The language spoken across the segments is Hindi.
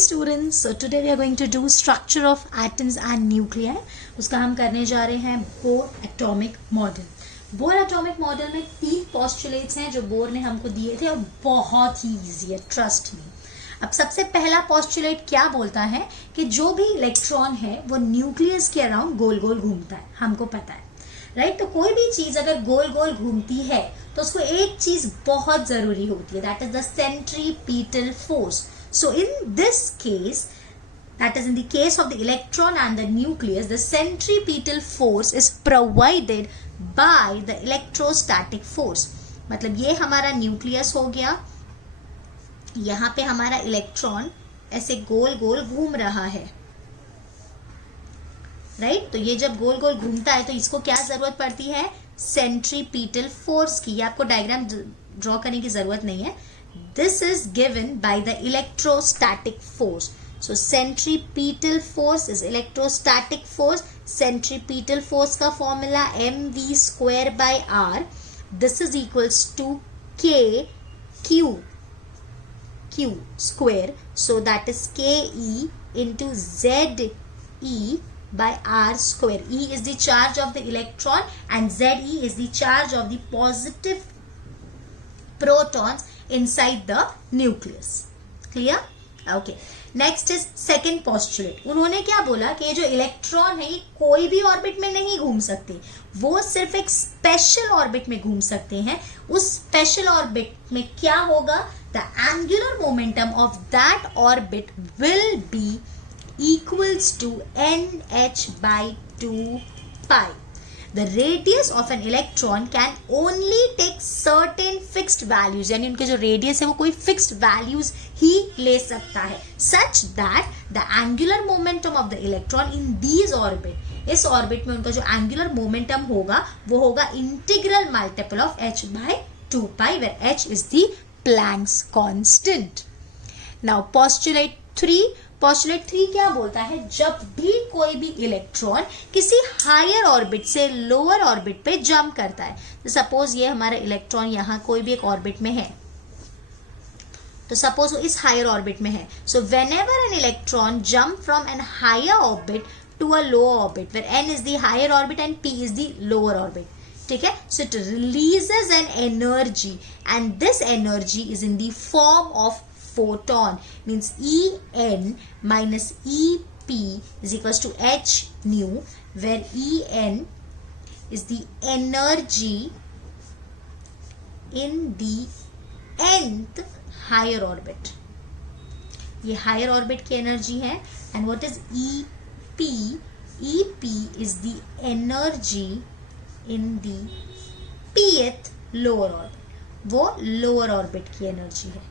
students, so today we are going to do structure of atoms and nuclei. उसका हम करने जा रहे हैं bore atomic model. Bore atomic model में 3 पोस्टुलेट्स हैं जो बोर ने हमको दिए थे और बहुत ही इजी है, ट्रस्ट मी. अब सबसे पहला पोस्टुलेट क्या बोलता है कि जो भी इलेक्ट्रॉन है वो न्यूक्लियस के अराउंड गोल गोल घूमता है, हमको पता है, राइट. तो कोई भी चीज अगर गोल गोल घूमती है तो उसको एक चीज बहुत जरूरी होती है, that is the centripetal force. So in this case, that is in the case of the electron and the nucleus, the centripetal force is provided by the electrostatic force. मतलब ये हमारा न्यूक्लियस हो गया, यहाँ पे हमारा इलेक्ट्रॉन ऐसे गोल गोल घूम रहा है, राइट. तो ये जब गोल गोल घूमता है तो इसको क्या जरूरत पड़ती है, सेंट्रीपीटल फोर्स की. आपको डायग्राम ड्रॉ करने की जरूरत नहीं है. This is given by the electrostatic force. So centripetal force is electrostatic force. Centripetal force का formula mv square by r. This is equals to k q square. So that is ke into ze by r square. E is the charge of the electron and ze is the charge of the positive protons inside the nucleus. Clear? Okay. Next is second postulate. उन्होंने क्या बोला कि ये जो इलेक्ट्रॉन है ये कोई भी ऑर्बिट में नहीं घूम सकते, वो सिर्फ एक स्पेशल ऑर्बिट में घूम सकते हैं. उस स्पेशल ऑर्बिट में क्या होगा, the angular momentum of that orbit will be equals to nh by 2 pi. The radius of an electron can only take certain fixed values, यानी उनके जो रेडियस है वो कोई फिक्स्ड वैल्यूज ही ले सकता है, such that the angular momentum of the electron in these orbit, इस ऑर्बिट में उनका जो एंगुलर मोमेंटम होगा वो होगा integral multiple of h by 2 pi, where h is the Planck's constant. Now postulate 3. Postulate 3 क्या बोलता है, जब भी कोई भी इलेक्ट्रॉन किसी हायर ऑर्बिट से लोअर ऑर्बिट पे जंप करता है, तो सपोज ये हमारा इलेक्ट्रॉन यहाँ कोई भी एक ऑर्बिट में है, तो सपोज वो इस हायर ऑर्बिट में है. So whenever an electron jump from an higher orbit to a lower orbit where n is the higher orbit and p is the lower orbit, ठीक है. So it releases an energy and this energy is in the form of photon, means En minus Ep is equals to h nu, where En is the energy in the nth higher orbit. ये higher orbit की एनर्जी है. and what is Ep? Ep is the energy in the pth lower orbit. वो lower orbit की एनर्जी है.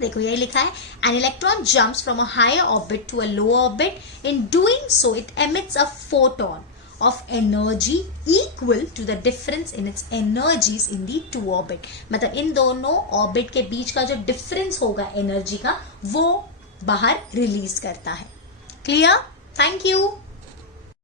देखो ये लिखा है, an electron jumps from a higher orbit to a lower orbit. In doing so, it emits a photon of energy equal to the difference in its energies in the two orbit. मतलब इन दोनों ऑर्बिट के बीच का जो डिफरेंस होगा एनर्जी का वो बाहर रिलीज करता है. क्लियर? Thank you.